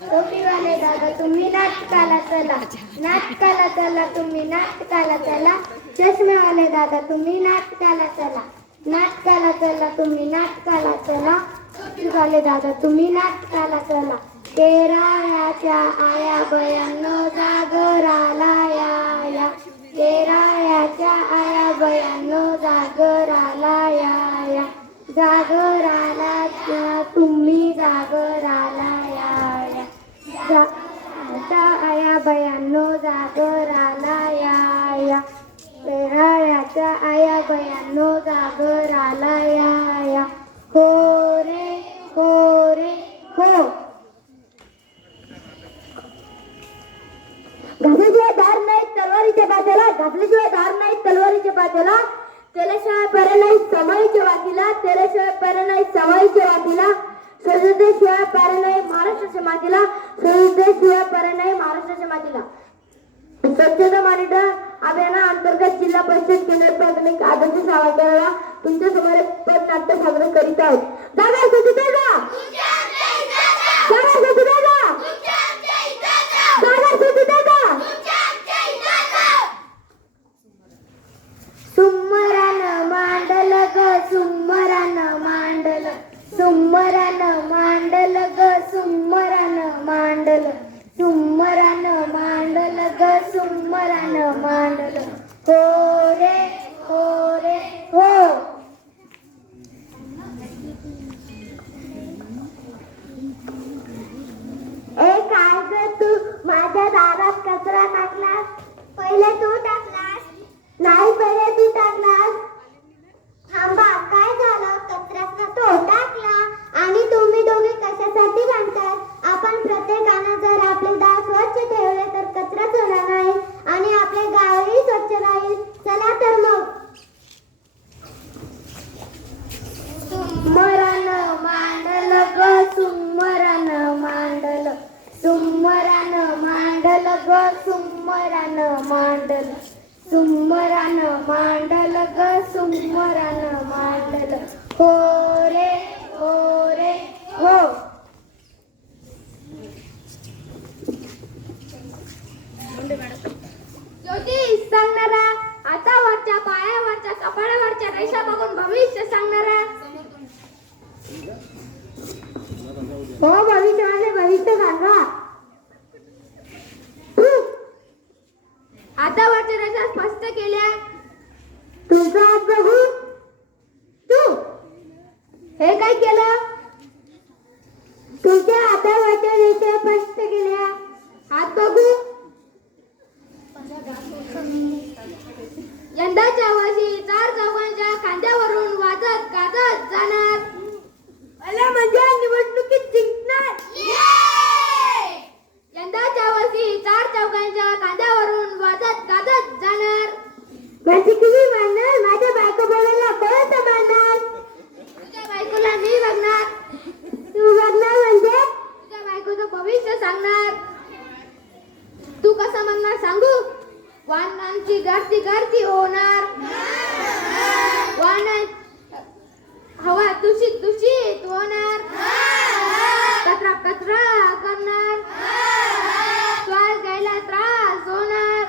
टोपीवाले दादा तुम्ही नाटकाला चला. नाटकाला चला तुम्ही नाटकाला चला. चष्मेवाले दादा तुम्ही नाटकाला चला. नाटकाला चला तुम्ही नाटकाला चला. टोपीवाले दादा तुम्ही नाटकाला चला. तेरायाच्या आया बयानो जागराला या या तेरायाच्या आया बयानो जागराला या जागराला तुम्ही जागराला. आया बयानो जागराला या या. तेरायाच्या आया बयानो जागराला या या. हो रे हो रे हो. घासल्याशिवाय धार नाही तलवारीच्या बाजूला घासल्याशिवाय धार नाही तलवारीच्या बाजूला. त्याल्याशिवाय पर्याय नाही समाईच्या वाटीला त्याल्याशिवाय पर्याय नाही समाईच्या वाटीला. स्वतंत्रशिवाय पर्याय नाही महाराष्ट्राच्या मातीला. शिवाय पर्याय नाही महाराष्ट्राच्या मातीला. स्वच्छता मॉनिटर अभियानाअंतर्गत जिल्हा परिषद केंद्र प्राथमिक आदर्श शाळा तुमच्यासमोर पद नाट्य सादर करीत आहोत. दादा सुचिता दादा सुचिता मांडल हो रे हो रे हो. ए काय ग तू? माझ्या दारात कचरा टाकलास? पहिले तू टाक नाही पहिले तू टाकलास थांबा काय झालं कचऱ्याचा तो टाकला आणि तुम्ही दोघे कशासाठी भांडतात आपण प्रत्येकानं जर आपले दार स्वच्छ ठेवले तर कचराच होणार नाही आणि आपले गावही स्वच्छ राहील चला तर मग सुमरण मांडल ग सुमरण मांडल सुमरण मांडल ग सुमरण मांडल सुमरण मांडल ग सुमरण मांडल हो रे हो रे हो ज्योतिष सांगणारा आता वरच्या पायावरच्या कपाळावरच्या रेषा बघून भविष्य सांगणारा हो भविष्यवाले भविष्य सांगा आता वरच्या रेषा स्पष्ट केल्या तुझा हात बघू तू हे काय केलं? तुमच्या हातावरच्या रेषा स्पष्ट केल्या. हात बघू. यंदाच्या वर्षी चार चौघांच्या खांद्यावरून वाजत गाजत जाणार. मला म्हणजे निवडणुकीत जिंक यंदाच्या वर्षी चार चौघांच्या खांद्यावरून वाजत गाजत जाणार माझी किती मारणार माझ्या बायको बोलायला कोण मारणार तुझ्या बायकोला मी बघणार तू बघणार म्हणजे तुझ्या बायकोचं भविष्य सांगणार तू कसं म्हणणार सांगू वाहनांची गर्दी गर्दी होणार वाहन हवा दूषित दूषित होणार कचरा कचरा करणार श्वास घ्यायला त्रास होणार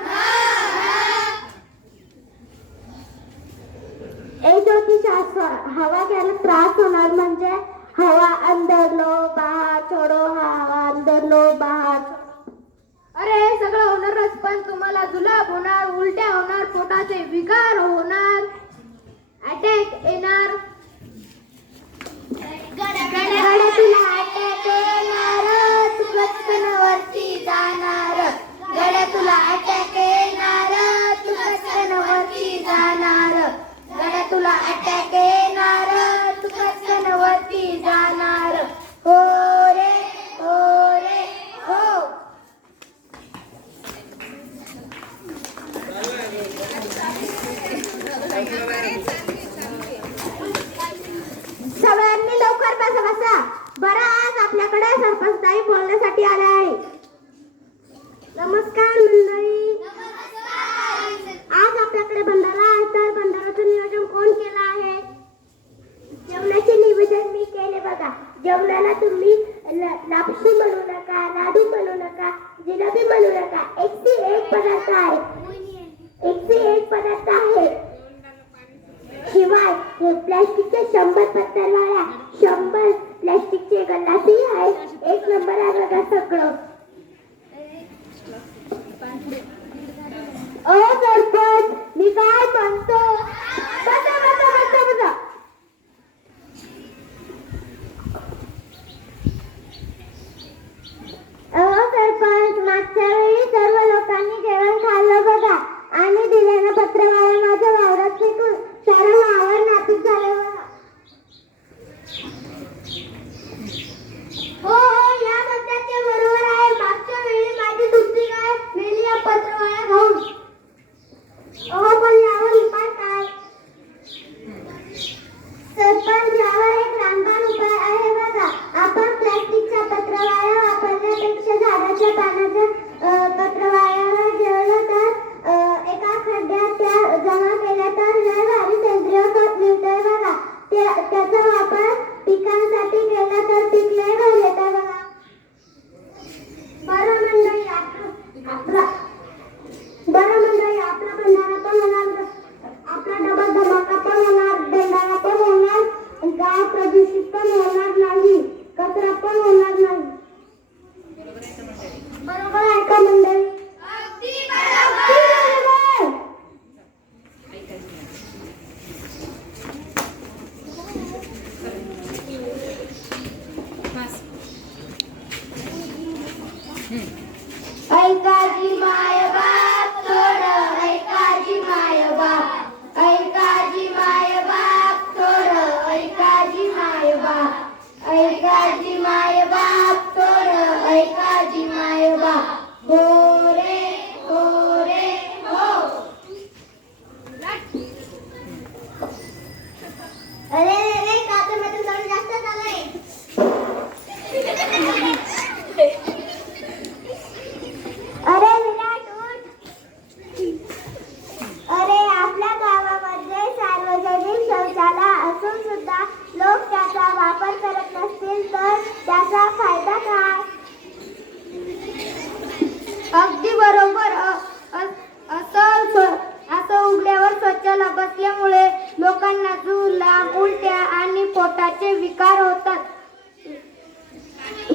एक ज्योतिष हवा घ्यायला त्रास होणार म्हणजे? हवा अंदर लो बाहेर छोडो हवा अंदर लो बाहेर पण तुम्हाला जुलाब होणार उलट्या होणार पोटाचे विकार होणार. अटॅक येणार. पदार्थ आहेत एकशे शंभर पत्तरवाळ्या शंभर प्लॅस्टिकचे गलासही आहेत एक नंबर आहे बघा सगळं. ओ सरपंच मी काय म्हणतो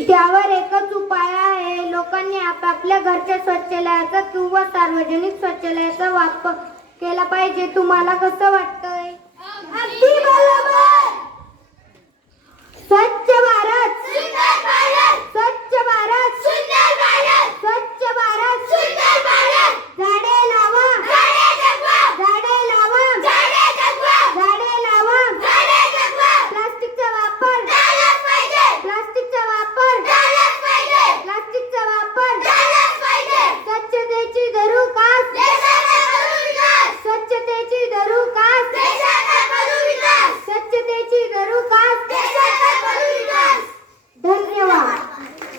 त्यावर एकच उपाय आहे. लोकांनी आपापल्या घरच्या शौचालयाचा किंवा सार्वजनिक शौचालयाचा वापर केला पाहिजे. तुम्हाला कसं वाटतं?